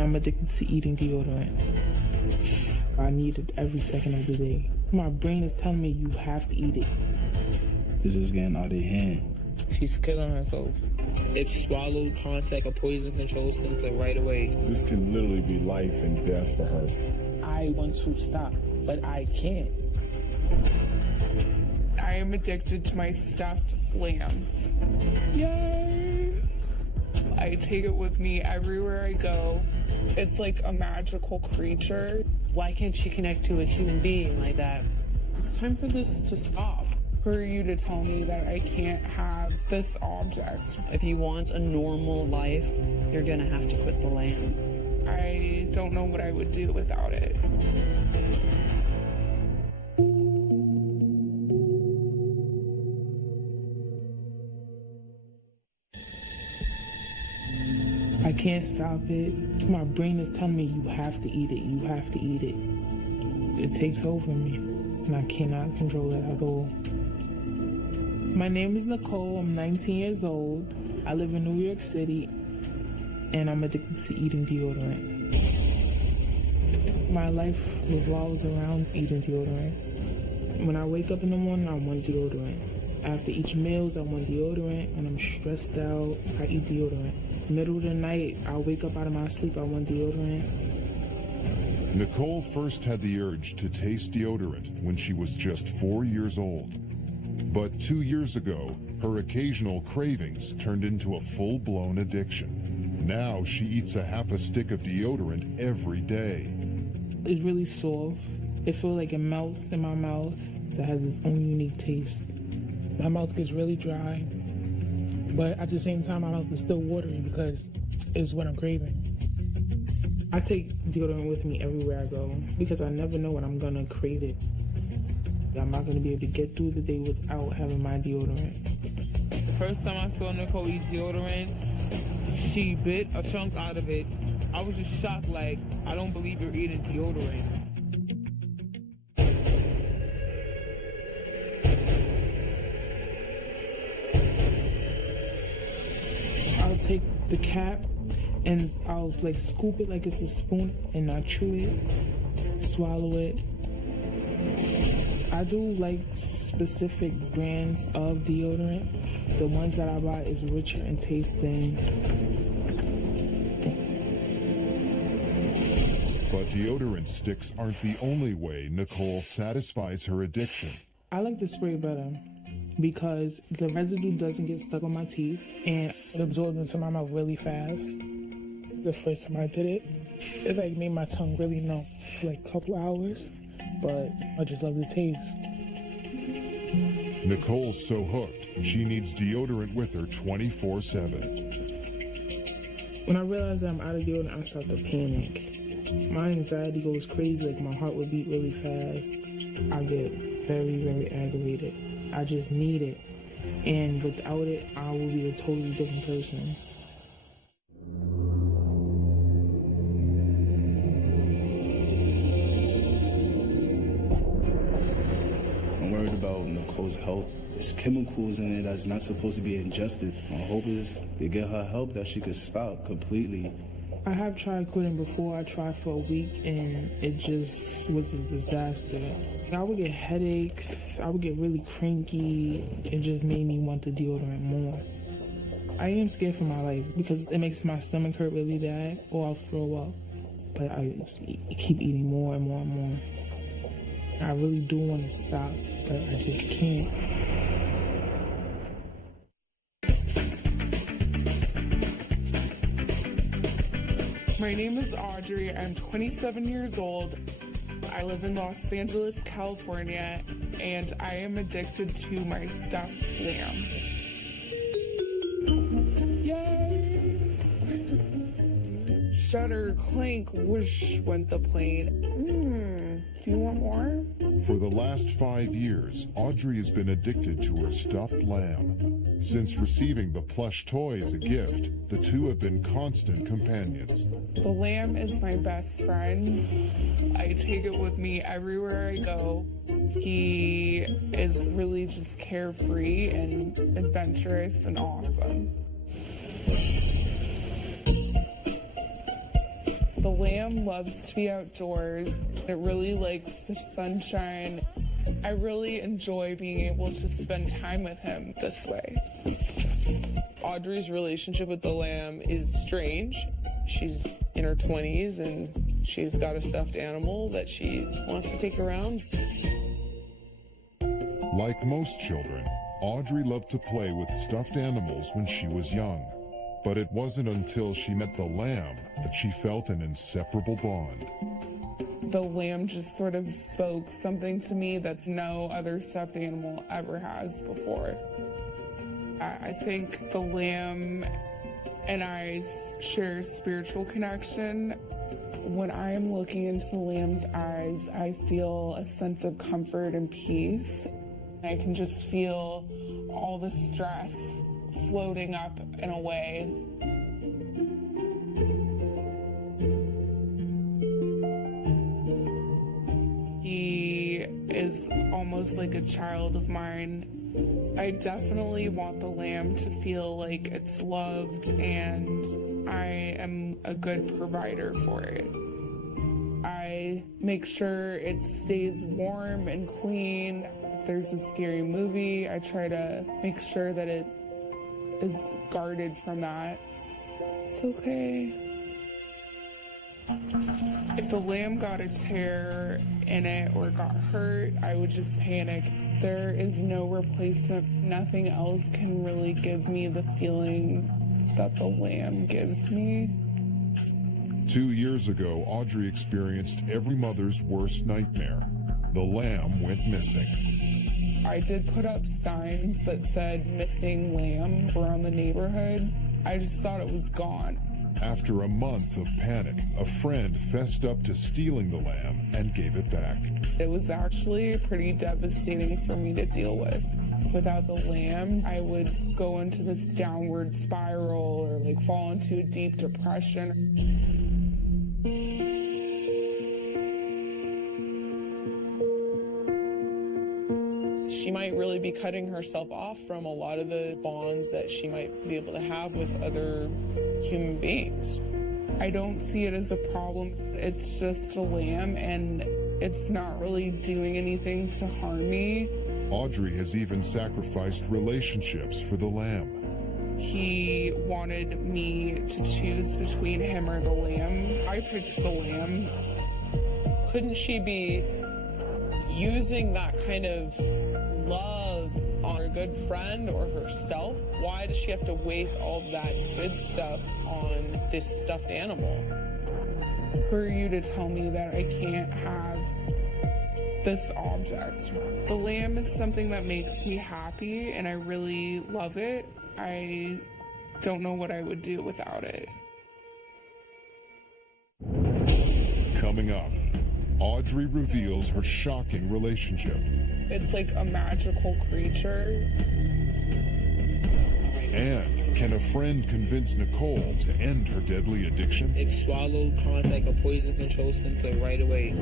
I'm addicted to eating deodorant. I need it every second of the day. My brain is telling me you have to eat it. This is getting out of hand. She's killing herself. If swallowed, contact a poison control center right away. This can literally be life and death for her. I want to stop, but I can't. I am addicted to my stuffed lamb. Yay! I take it with me everywhere I go. It's like a magical creature. Why can't she connect to a human being like that? It's time for this to stop. For you to tell me that I can't have this object. If you want a normal life, you're gonna have to quit the lamb. I don't know what I would do without it. I can't stop it. My brain is telling me you have to eat it, you have to eat it. It takes over me, and I cannot control it at all. My name is Nicole, I'm 19 years old. I live in New York City, and I'm addicted to eating deodorant. My life revolves around eating deodorant. When I wake up in the morning, I want deodorant. After each meals, I want deodorant. When I'm stressed out, I eat deodorant. Middle of the night, I wake up out of my sleep, I want deodorant. Nicole first had the urge to taste deodorant when she was just 4 years old. But 2 years ago, her occasional cravings turned into a full-blown addiction. Now she eats a half a stick of deodorant every day. It's really soft. It feels like it melts in my mouth. It has its own unique taste. My mouth gets really dry, but at the same time, my mouth is still watery because it's what I'm craving. I take deodorant with me everywhere I go because I never know when I'm gonna crave it. I'm not gonna be able to get through the day without having my deodorant. The first time I saw Nicole eat deodorant, she bit a chunk out of it. I was just shocked, like, I don't believe you're eating deodorant. I'll take the cap and I'll like scoop it like it's a spoon and I chew it, swallow it. I do like specific brands of deodorant. The ones that I buy is richer in taste than. But deodorant sticks aren't the only way Nicole satisfies her addiction. I like the spray better because the residue doesn't get stuck on my teeth and it absorbs into my mouth really fast. The first time I did it, it like made my tongue really numb for like a couple hours, but I just love the taste. Nicole's so hooked, she needs deodorant with her 24/7. When I realize that I'm out of deodorant, I start to panic. My anxiety goes crazy, like my heart would beat really fast. I get very, very aggravated. I just need it. And without it, I will be a totally different person. I'm worried about Nicole's health. There's chemicals in it that's not supposed to be ingested. My hope is to get her help that she could stop completely. I have tried quitting before. I tried for a week and it just was a disaster. I would get headaches. I would get really cranky. It just made me want the deodorant more. I am scared for my life because it makes my stomach hurt really bad or I'll throw up. But I keep eating more and more and more. I really do want to stop, but I just can't. My name is Audrey. I'm 27 years old. I live in Los Angeles, California, and I am addicted to my stuffed lamb. Yay! Shutter, clank, whoosh went the plane. Do you want more? For the last 5 years, Audrey has been addicted to her stuffed lamb. Since receiving the plush toy as a gift, the two have been constant companions. The lamb is my best friend. I take it with me everywhere I go. He is really just carefree and adventurous and awesome. The lamb loves to be outdoors. It really likes the sunshine. I really enjoy being able to spend time with him this way. Audrey's relationship with the lamb is strange. She's in her 20s and she's got a stuffed animal that she wants to take around. Like most children, Audrey loved to play with stuffed animals when she was young. But it wasn't until she met the lamb that she felt an inseparable bond. The lamb just sort of spoke something to me that no other stuffed animal ever has before. I think the lamb and I share a spiritual connection. When I am looking into the lamb's eyes, I feel a sense of comfort and peace. I can just feel all the stress floating up and away. He is almost like a child of mine. I definitely want the lamb to feel like it's loved and I am a good provider for it. I make sure it stays warm and clean. If there's a scary movie, I try to make sure that it is guarded from that. It's okay. If the lamb got a tear in it or got hurt, I would just panic. There is no replacement. Nothing else can really give me the feeling that the lamb gives me. 2 years ago, Audrey experienced every mother's worst nightmare. The lamb went missing. I did put up signs that said missing lamb around the neighborhood. I just thought it was gone. After a month of panic, a friend fessed up to stealing the lamb and gave it back. It was actually pretty devastating for me to deal with. Without the lamb, I would go into this downward spiral or like fall into a deep depression. She might really be cutting herself off from a lot of the bonds that she might be able to have with other human beings. I don't see it as a problem. It's just a lamb and it's not really doing anything to harm me. Audrey has even sacrificed relationships for the lamb. He wanted me to choose between him or the lamb. I picked the lamb. Couldn't she be using that kind of love on her good friend or herself? Why does she have to waste all of that good stuff on this stuffed animal? For you to tell me that I can't have this object. The lamb is something that makes me happy and I really love it. I don't know what I would do without it. Coming up, Audrey reveals her shocking relationship. It's like a magical creature. And can a friend convince Nicole to end her deadly addiction? It swallowed contact a poison control center right away.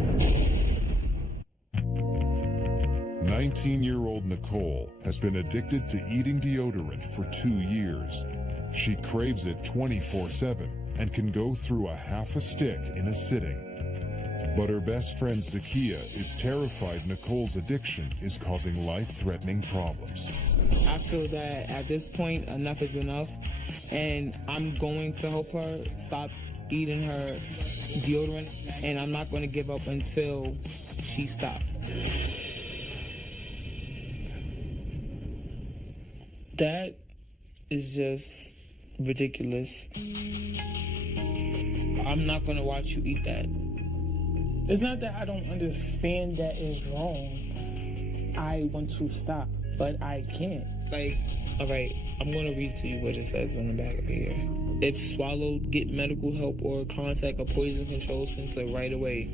19-year-old Nicole has been addicted to eating deodorant for 2 years. She craves it 24/7 and can go through a half a stick in a sitting. But her best friend Zakia is terrified Nicole's addiction is causing life-threatening problems. I feel that at this point, enough is enough, and I'm going to help her stop eating her deodorant, and I'm not going to give up until she stops. That is just ridiculous. I'm not going to watch you eat that. It's not that I don't understand that it's wrong. I want to stop, but I can't. Like, all right, I'm going to read to you what it says on the back of here. If swallowed, get medical help or contact a poison control center right away.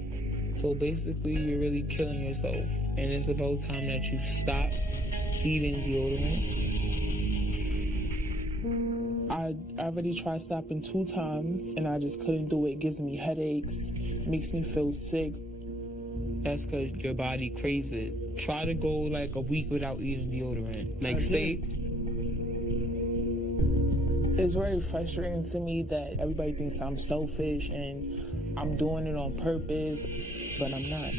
So basically, you're really killing yourself. And it's about time that you stop eating deodorant. I already tried stopping 2 times, and I just couldn't do it. It gives me headaches, makes me feel sick. That's because your body craves it. Try to go like a week without eating deodorant. Like, say... It's very frustrating to me that everybody thinks I'm selfish and I'm doing it on purpose, but I'm not.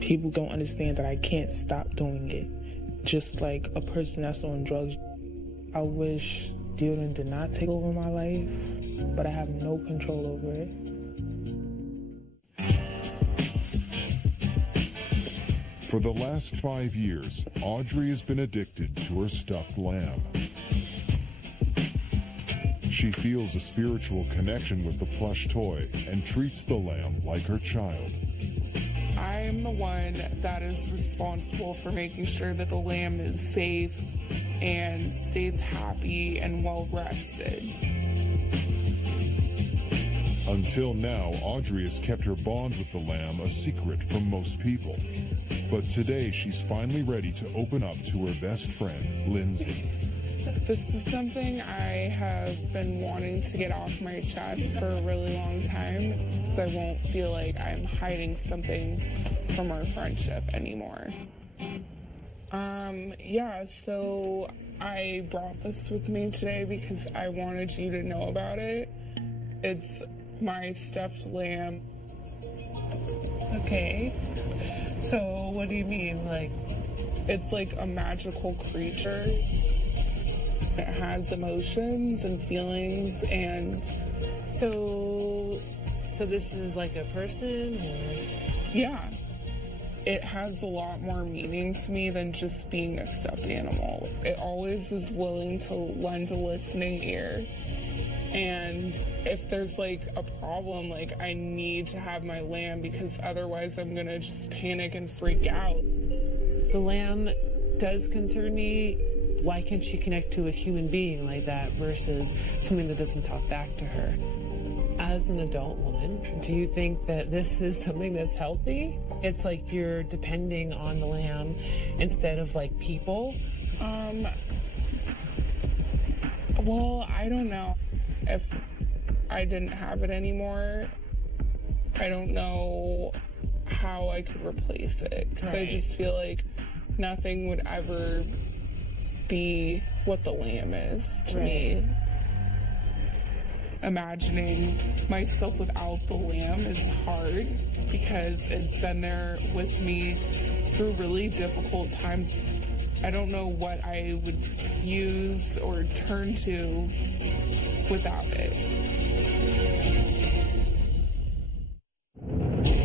People don't understand that I can't stop doing it. Just like a person that's on drugs. I wish deodorant did not take over my life, but I have no control over it. For the last 5 years, Audrey has been addicted to her stuffed lamb. She feels a spiritual connection with the plush toy and treats the lamb like her child. I'm the one that is responsible for making sure that the lamb is safe and stays happy and well rested. Until now, Audrey has kept her bond with the lamb a secret from most people. But today, she's finally ready to open up to her best friend, Lindsay. This is something I have been wanting to get off my chest for a really long time. I won't feel like I'm hiding something from our friendship anymore. Yeah, so I brought this with me today because I wanted you to know about it. It's my stuffed lamb. Okay. So what do you mean? Like, it's like a magical creature. It has emotions and feelings, and so this is like a person, or? Yeah. It has a lot more meaning to me than just being a stuffed animal. It always is willing to lend a listening ear. And if there's like a problem, like I need to have my lamb because otherwise I'm gonna just panic and freak out. The lamb does concern me. Why can't she connect to a human being like that versus something that doesn't talk back to her? As an adult woman, do you think that this is something that's healthy? It's like you're depending on the lamb instead of like people? Well, I don't know. If I didn't have it anymore, I don't know how I could replace it. Because I just feel like nothing would ever be what the lamb is to me. Imagining myself without the lamb is hard because it's been there with me through really difficult times. I don't know what I would use or turn to without it.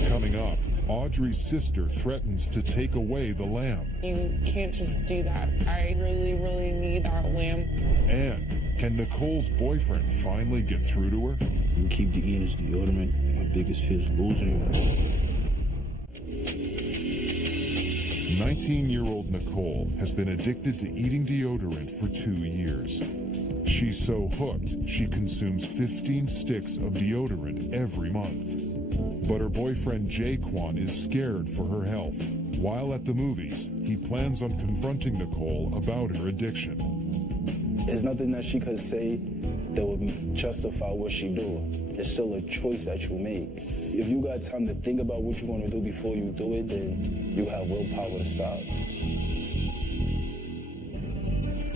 Coming up, Audrey's sister threatens to take away the lamb. You can't just do that. I really, really need that lamb. And can Nicole's boyfriend finally get through to her? You keep eating this deodorant. My biggest fear is losing you. 19-year-old Nicole has been addicted to eating deodorant for 2 years. She's so hooked, she consumes 15 sticks of deodorant every month. But her boyfriend Jaquan is scared for her health. While at the movies, he plans on confronting Nicole about her addiction. There's nothing that she could say that would justify what she do. It's still a choice that you make. If you got time to think about what you want to do before you do it, then you have willpower to stop.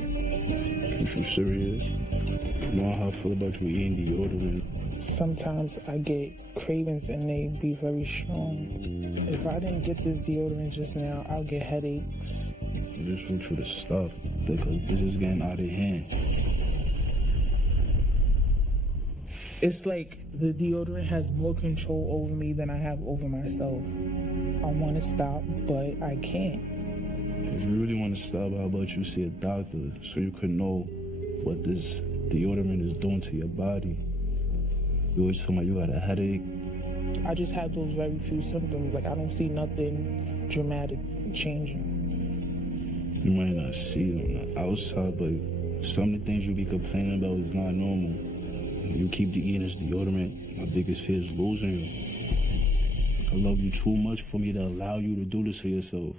Are you serious? You know how I feel about you eating deodorant? Sometimes I get cravings and they be very strong. If I didn't get this deodorant just now, I'll get headaches. I just want you to stop because this is getting out of hand. It's like the deodorant has more control over me than I have over myself. I want to stop, but I can't. If you really want to stop, how about you see a doctor so you can know what this deodorant is doing to your body? You always tell me you got a headache. I just have those very few symptoms. Like, I don't see nothing dramatic changing. You might not see it on the outside, but some of the things you be complaining about is not normal. You keep eating this deodorant, my biggest fear is losing you. I love you too much for me to allow you to do this to yourself.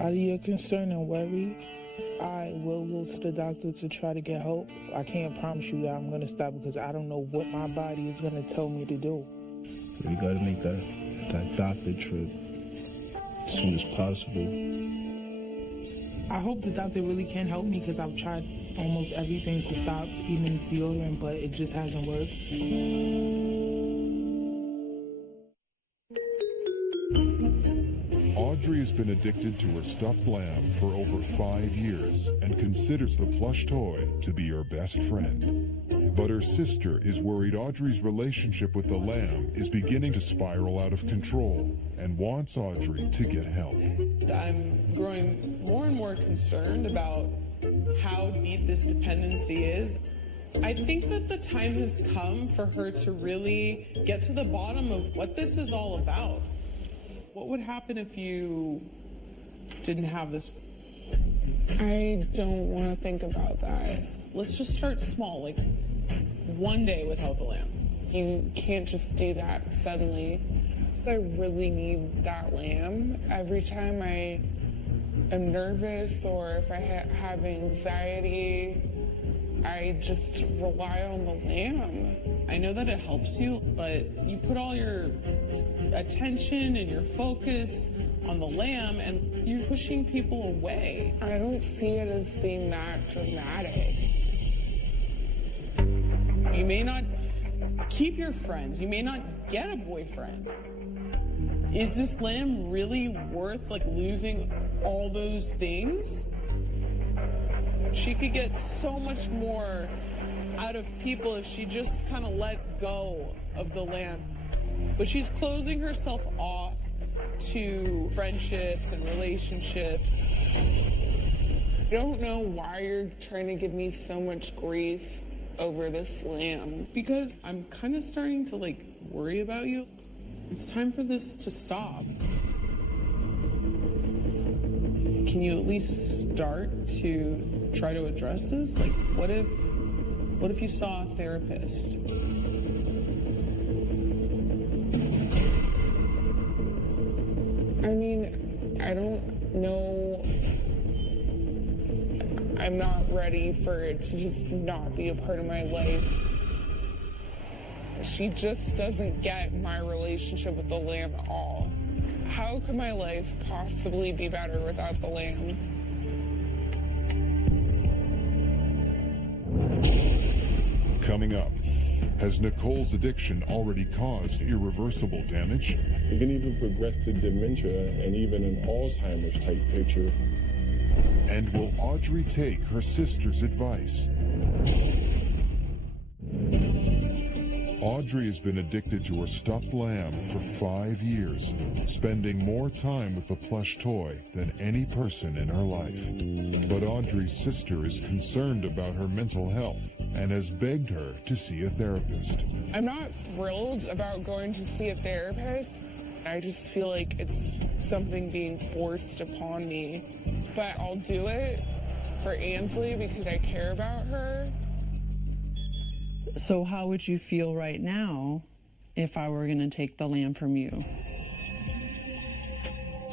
Out of your concern and worry, I will go to the doctor to try to get help. I can't promise you that I'm going to stop because I don't know what my body is going to tell me to do. We got to make that doctor trip as soon as possible. I hope the doctor really can help me because I've tried almost everything to stop eating deodorant, but it just hasn't worked. Audrey has been addicted to her stuffed lamb for over 5 years and considers the plush toy to be her best friend. But her sister is worried Audrey's relationship with the lamb is beginning to spiral out of control and wants Audrey to get help. I'm growing more and more concerned about how deep this dependency is. I think that the time has come for her to really get to the bottom of what this is all about. What would happen if you didn't have this? I don't want to think about that. Let's just start small, like one day without the lamb. You can't just do that suddenly. I really need that lamb. Every time I am nervous or if I have anxiety, I just rely on the lamb. I know that it helps you, but you put all your attention and your focus on the lamb and you're pushing people away. I don't see it as being that dramatic. You may not keep your friends. You may not get a boyfriend. Is this lamb really worth like losing all those things? She could get so much more out of people if she just kind of let go of the lamb. But she's closing herself off to friendships and relationships. I don't know why you're trying to give me so much grief over this lamb. Because I'm kind of starting to like worry about you. It's time for this to stop. Can you at least start to try to address this? Like, what if you saw a therapist? I mean, I don't know. I'm not ready for it to just not be a part of my life. She just doesn't get my relationship with the lamb at all. How could my life possibly be better without the lamb? Coming up, has Nicole's addiction already caused irreversible damage? It can even progress to dementia and even an Alzheimer's type picture. And will Audrey take her sister's advice? Audrey has been addicted to her stuffed lamb for 5 years, spending more time with the plush toy than any person in her life. But Audrey's sister is concerned about her mental health and has begged her to see a therapist. I'm not thrilled about going to see a therapist. I just feel like it's something being forced upon me. But I'll do it for Ansley because I care about her. So how would you feel right now if I were going to take the lamb from you?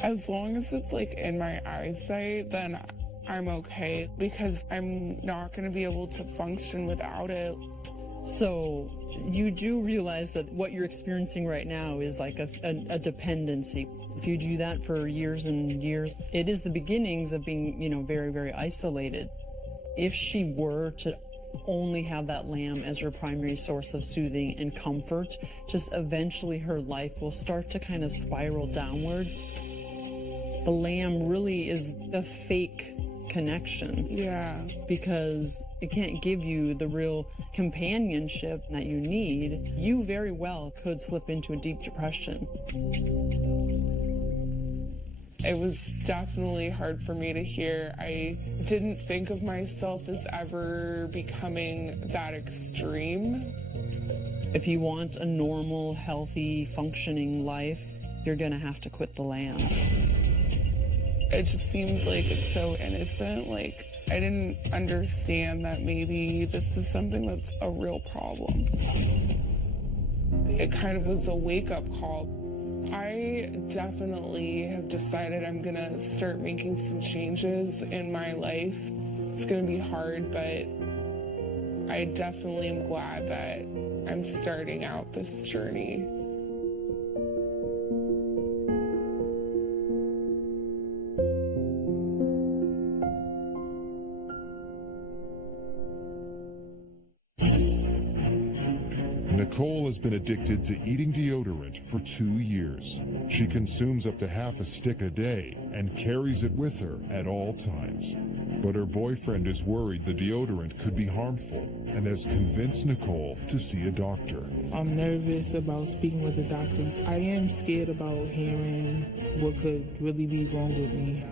As long as it's like in my eyesight, then I'm okay because I'm not going to be able to function without it. So you do realize that what you're experiencing right now is like a dependency. If you do that for years and years, it is the beginnings of being, very, very isolated. If she were to only have that lamb as her primary source of soothing and comfort, just eventually her life will start to kind of spiral downward. The lamb really is a fake connection. Yeah. Because it can't give you the real companionship that you need. You very well could slip into a deep depression. It was definitely hard for me to hear. I didn't think of myself as ever becoming that extreme. If you want a normal, healthy, functioning life, you're gonna have to quit the lamb. It just seems like it's so innocent. Like, I didn't understand that maybe this is something that's a real problem. It kind of was a wake-up call. I definitely have decided I'm gonna start making some changes in my life. It's gonna be hard, but I definitely am glad that I'm starting out this journey. has been addicted to eating deodorant for 2 years. She consumes up to half a stick a day and carries it with her at all times. But her boyfriend is worried the deodorant could be harmful and has convinced Nicole to see a doctor. I'm nervous about speaking with the doctor. I am scared about hearing what could really be wrong with me.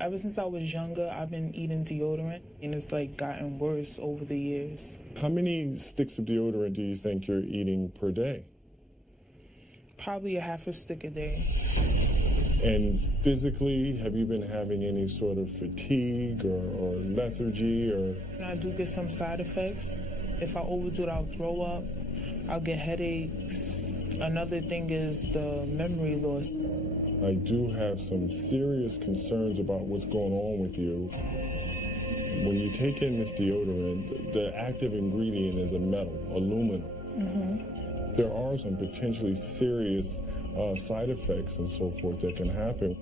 Ever since I was younger, I've been eating deodorant, and it's like gotten worse over the years. How many sticks of deodorant do you think you're eating per day? Probably a half a stick a day. And physically, have you been having any sort of fatigue or lethargy or? I do get some side effects. If I overdo it, I'll throw up. I'll get headaches. Another thing is the memory loss. I do have some serious concerns about what's going on with you. When you take in this deodorant, the active ingredient is a metal, aluminum. Mm-hmm. There are some potentially serious side effects and so forth that can happen.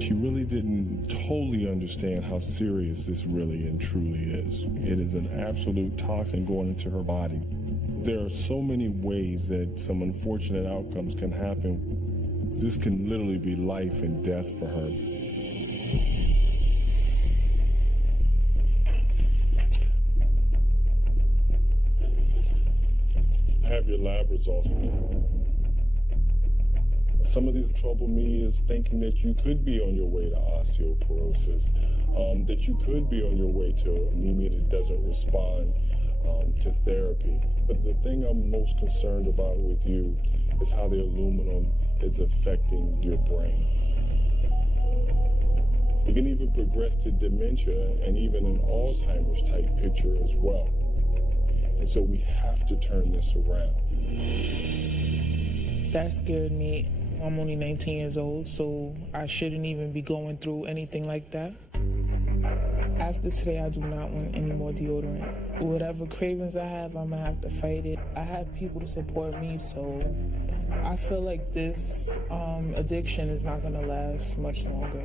She really didn't totally understand how serious this really and truly is. It is an absolute toxin going into her body. There are so many ways that some unfortunate outcomes can happen. This can literally be life and death for her. Have your lab results. Some of these trouble me is thinking that you could be on your way to osteoporosis, that you could be on your way to anemia that doesn't respond to therapy. But the thing I'm most concerned about with you is how the aluminum is affecting your brain. It can even progress to dementia and even an Alzheimer's type picture as well. And so we have to turn this around. That scared me. I'm only 19 years old, so I shouldn't even be going through anything like that. After today, I do not want any more deodorant. Whatever cravings I have, I'm gonna have to fight it. I have people to support me, so I feel like this addiction is not gonna last much longer.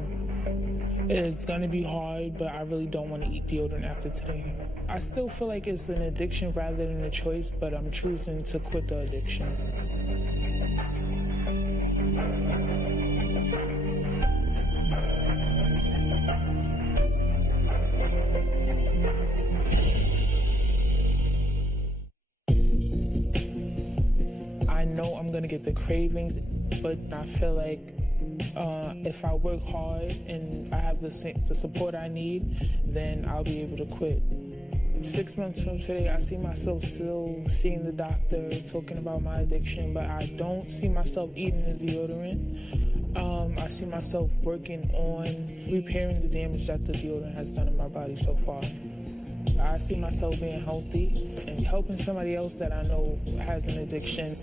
It's gonna be hard, but I really don't want to eat deodorant after today. I still feel like it's an addiction rather than a choice, but I'm choosing to quit the addiction. I know I'm gonna get the cravings, but I feel like if I work hard and I have the support I need, then I'll be able to quit. 6 months from today, I see myself still seeing the doctor, talking about my addiction, but I don't see myself eating the deodorant. I see myself working on repairing the damage that the deodorant has done in my body so far. I see myself being healthy and helping somebody else that I know has an addiction.